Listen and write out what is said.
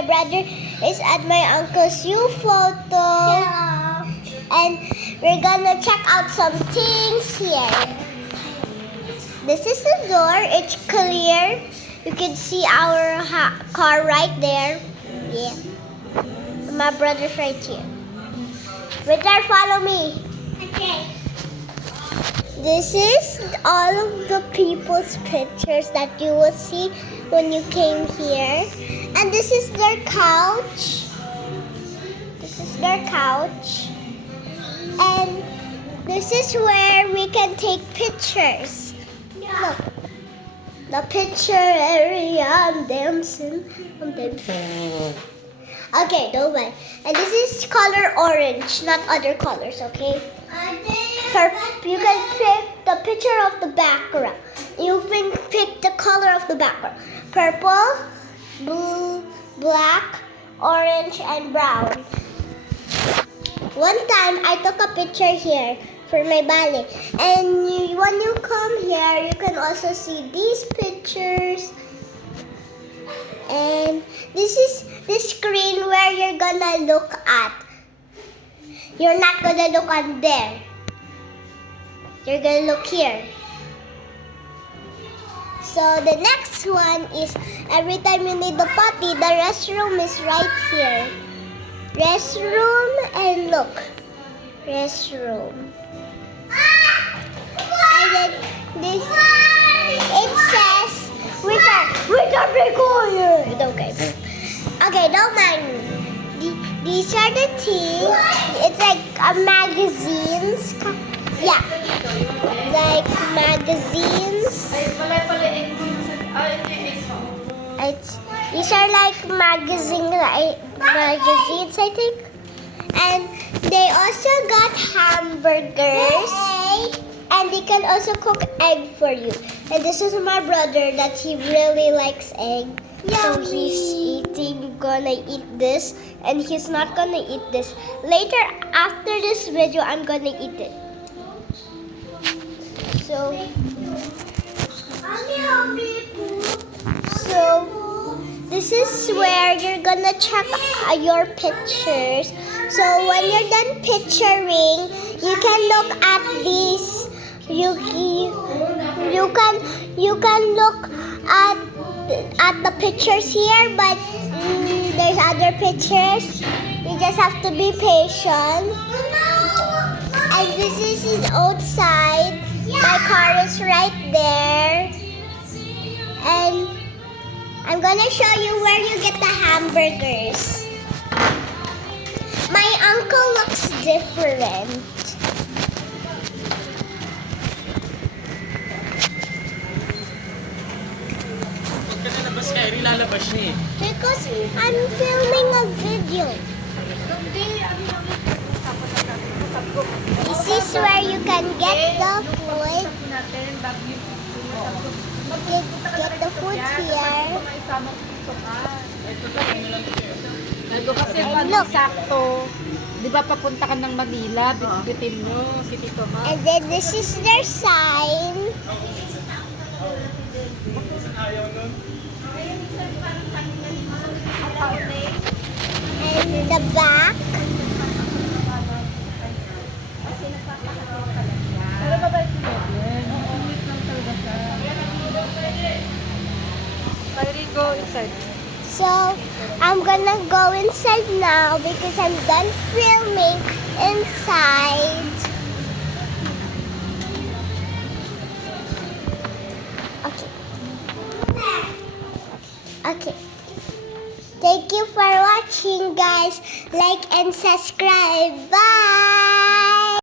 my brother is at my uncle's U photo. And we're gonna check out some things here. This is the door. It's clear. You can see our car right there. Yeah. My brother's right here. Right there, follow me. Okay. This is all of the people's pictures that you will see when you came here. And this is their couch. This is their couch. And this is where we can take pictures. Look. The picture area. I'm dancing. Okay, don't mind. And this is color orange, not other colors, okay? You can pick the picture of the background. You can pick the color of the background. Purple, blue, black, orange, and brown. One time, I took a picture here for my ballet. And when you come here, you can also see these pictures. And this is the screen where you're gonna look at. You're not gonna look on there. You're gonna look here. So the next one is every time you need the potty, the restroom is right here. Restroom and look. Restroom. And then this, it says, which are required. Okay. Okay, don't mind me. These are the things. It's like magazines. Yeah. Like magazines. These are like magazines, I think. And they also got hamburgers. And they can also cook egg for you. And this is my brother that he really likes egg. So he's gonna eat this. And he's not gonna eat this. Later, after this video, I'm gonna eat it. So this is where you're gonna check your pictures. So when you're done picturing, you can look at these. You can look at the pictures here, but there's other pictures. You just have to be patient. And this is outside. My car is right there. And I'm gonna show you where you get the hamburgers. My uncle looks different. Because I'm filming a video. This is where you can get the food. Get the food here. And look. Di ba papunta ka ng Manila, bitbitin nyo si Tito Ma. And then this is their sign. And the back. Go inside. So, I'm gonna go inside now because I'm done filming inside. Okay. Thank you for watching, guys. Like and subscribe. Bye!